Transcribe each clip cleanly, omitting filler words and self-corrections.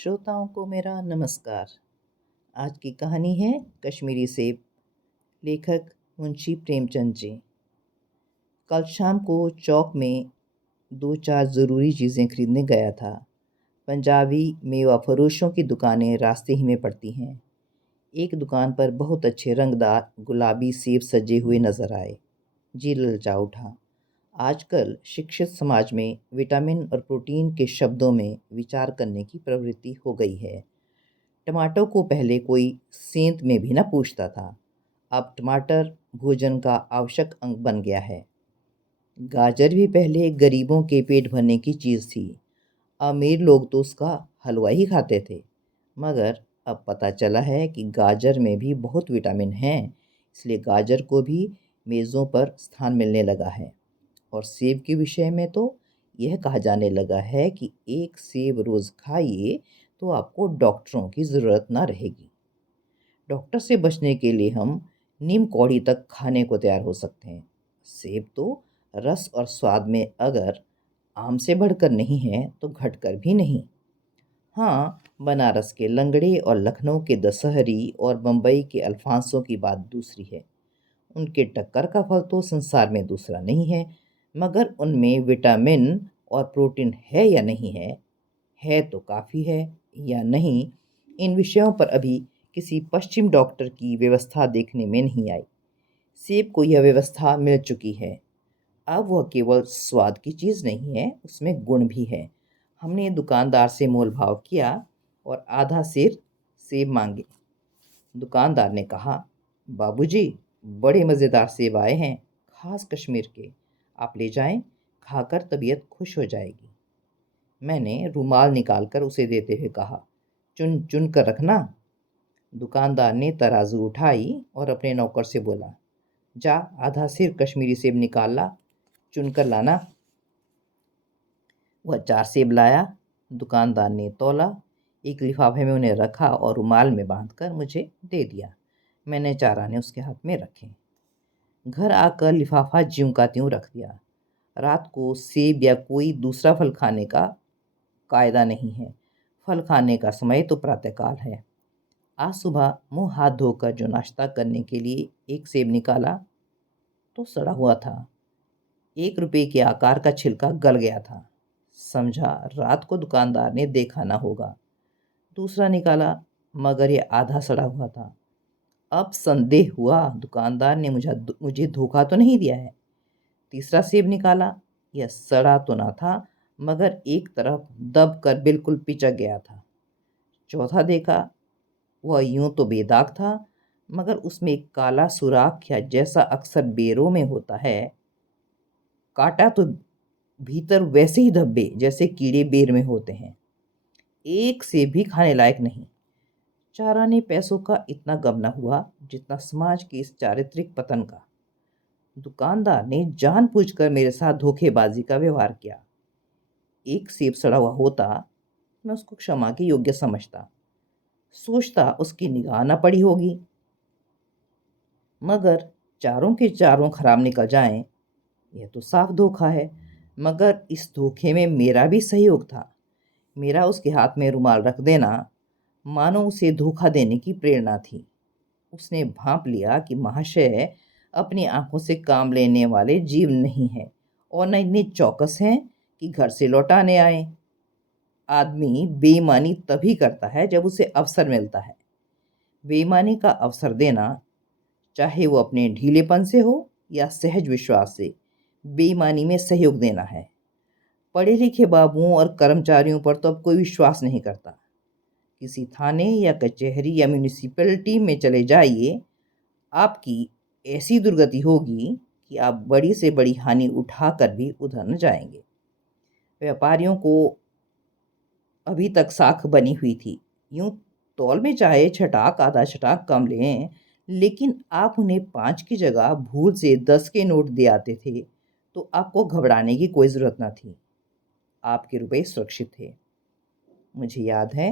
श्रोताओं को मेरा नमस्कार। आज की कहानी है कश्मीरी सेब। लेखक मुंशी प्रेमचंद जी। कल शाम को चौक में दो चार ज़रूरी चीज़ें खरीदने गया था। पंजाबी मेवा फरोशों की दुकानें रास्ते ही में पड़ती हैं। एक दुकान पर बहुत अच्छे रंगदार गुलाबी सेब सजे हुए नज़र आए। जी ललचा उठा। आजकल शिक्षित समाज में विटामिन और प्रोटीन के शब्दों में विचार करने की प्रवृत्ति हो गई है। टमाटर को पहले कोई सेंध में भी ना पूछता था। अब टमाटर भोजन का आवश्यक अंग बन गया है। गाजर भी पहले गरीबों के पेट भरने की चीज़ थी। अमीर लोग तो उसका हलवा ही खाते थे। मगर अब पता चला है कि गाजर में भी बहुत विटामिन हैं, इसलिए गाजर को भी मेज़ों पर स्थान मिलने लगा है। और सेब के विषय में तो यह कहा जाने लगा है कि एक सेब रोज़ खाइए तो आपको डॉक्टरों की ज़रूरत ना रहेगी। डॉक्टर से बचने के लिए हम नीम कौड़ी तक खाने को तैयार हो सकते हैं। सेब तो रस और स्वाद में अगर आम से बढ़कर नहीं है तो घटकर भी नहीं। हाँ, बनारस के लंगड़े और लखनऊ के दशहरी और बम्बई के अल्फांसों की बात दूसरी है। उनके टक्कर का फल तो संसार में दूसरा नहीं है। मगर उनमें विटामिन और प्रोटीन है या नहीं है तो काफ़ी है या नहीं, इन विषयों पर अभी किसी पश्चिम डॉक्टर की व्यवस्था देखने में नहीं आई। सेब को यह व्यवस्था मिल चुकी है। अब वह केवल स्वाद की चीज़ नहीं है, उसमें गुण भी है। हमने दुकानदार से मोल भाव किया और आधा सेर सेब मांगे। दुकानदार ने कहा, बाबूजी, बड़े मज़ेदार सेब आए हैं, खास कश्मीर के। आप ले जाएं, खाकर तबीयत खुश हो जाएगी। मैंने रुमाल निकालकर उसे देते हुए कहा, चुन चुन कर रखना। दुकानदार ने तराजू उठाई और अपने नौकर से बोला, जा आधा सेर कश्मीरी सेब निकाल ला, चुन कर लाना। वह 4 सेब लाया। दुकानदार ने तौला, एक लिफाफे में उन्हें रखा और रुमाल में बांधकर मुझे दे दिया। मैंने 4 आने उसके हाथ में रखे। घर आकर लिफाफा ज्यों का त्यों रख दिया। रात को सेब या कोई दूसरा फल खाने का कायदा नहीं है। फल खाने का समय तो प्रातःकाल है। आज सुबह मुंह हाथ धोकर जो नाश्ता करने के लिए एक सेब निकाला तो सड़ा हुआ था। 1 रुपए के आकार का छिलका गल गया था। समझा रात को दुकानदार ने देखा ना होगा। दूसरा निकाला मगर ये आधा सड़ा हुआ था। अब संदेह हुआ दुकानदार ने मुझे धोखा तो नहीं दिया है। तीसरा सेब निकाला, यह सड़ा तो ना था मगर एक तरफ दब कर बिल्कुल पिचक गया था। चौथा देखा, वह यूं तो बेदाग था मगर उसमें एक काला सुराख या जैसा अक्सर बेरों में होता है। काटा तो भीतर वैसे ही धब्बे जैसे कीड़े बेर में होते हैं। एक सेब भी खाने लायक नहीं। चारा ने पैसों का इतना गम न हुआ जितना समाज के इस चारित्रिक पतन का। दुकानदार ने जानबूझकर मेरे साथ धोखेबाजी का व्यवहार किया। एक सेब सड़ा हुआ होता, मैं उसको क्षमा के योग्य समझता, सोचता उसकी निगाह न पड़ी होगी। मगर चारों के चारों खराब निकल जाएं, यह तो साफ धोखा है। मगर इस धोखे में मेरा भी सहयोग था। मेरा उसके हाथ में रुमाल रख देना मानो उसे धोखा देने की प्रेरणा थी। उसने भांप लिया कि महाशय अपनी आंखों से काम लेने वाले जीव नहीं हैं और न इतने चौकस हैं कि घर से लौटाने आए। आदमी बेईमानी तभी करता है जब उसे अवसर मिलता है। बेईमानी का अवसर देना, चाहे वो अपने ढीलेपन से हो या सहज विश्वास से, बेईमानी में सहयोग देना है। पढ़े लिखे बाबुओं और कर्मचारियों पर तो अब कोई विश्वास नहीं करता। किसी थाने या कचहरी या म्यूनिसिपैलिटी में चले जाइए, आपकी ऐसी दुर्गति होगी कि आप बड़ी से बड़ी हानि उठाकर भी उधर न जाएंगे। व्यापारियों को अभी तक साख बनी हुई थी। यूं तौल में चाहे छटाक आधा छटाक कम लें, लेकिन आप उन्हें 5 की जगह भूल से 10 के नोट दे आते थे तो आपको घबराने की कोई ज़रूरत न थी। आपके रुपए सुरक्षित थे। मुझे याद है,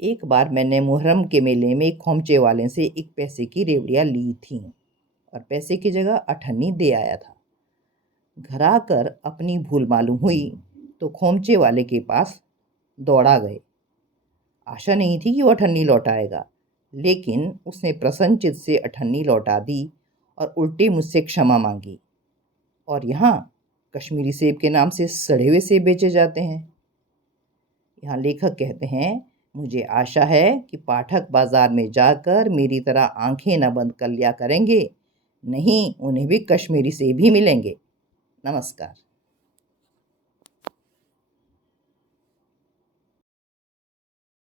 एक बार मैंने मुहर्रम के मेले में एक खोमचे वाले से 1 पैसे की रेवड़ियाँ ली थीं और पैसे की जगह अठन्नी दे आया था। घर आकर अपनी भूल मालूम हुई तो खोमचे वाले के पास दौड़ा गए। आशा नहीं थी कि वो अठन्नी लौटाएगा, लेकिन उसने प्रसन्नचित्त से अठन्नी लौटा दी और उल्टे मुझसे क्षमा मांगी। और यहाँ कश्मीरी सेब के नाम से सड़े हुए सेब बेचे जाते हैं। यहाँ लेखक कहते हैं, मुझे आशा है कि पाठक बाजार में जाकर मेरी तरह आंखें न बंद कर लिया करेंगे, नहीं उन्हें भी कश्मीरी सेब ही मिलेंगे। नमस्कार।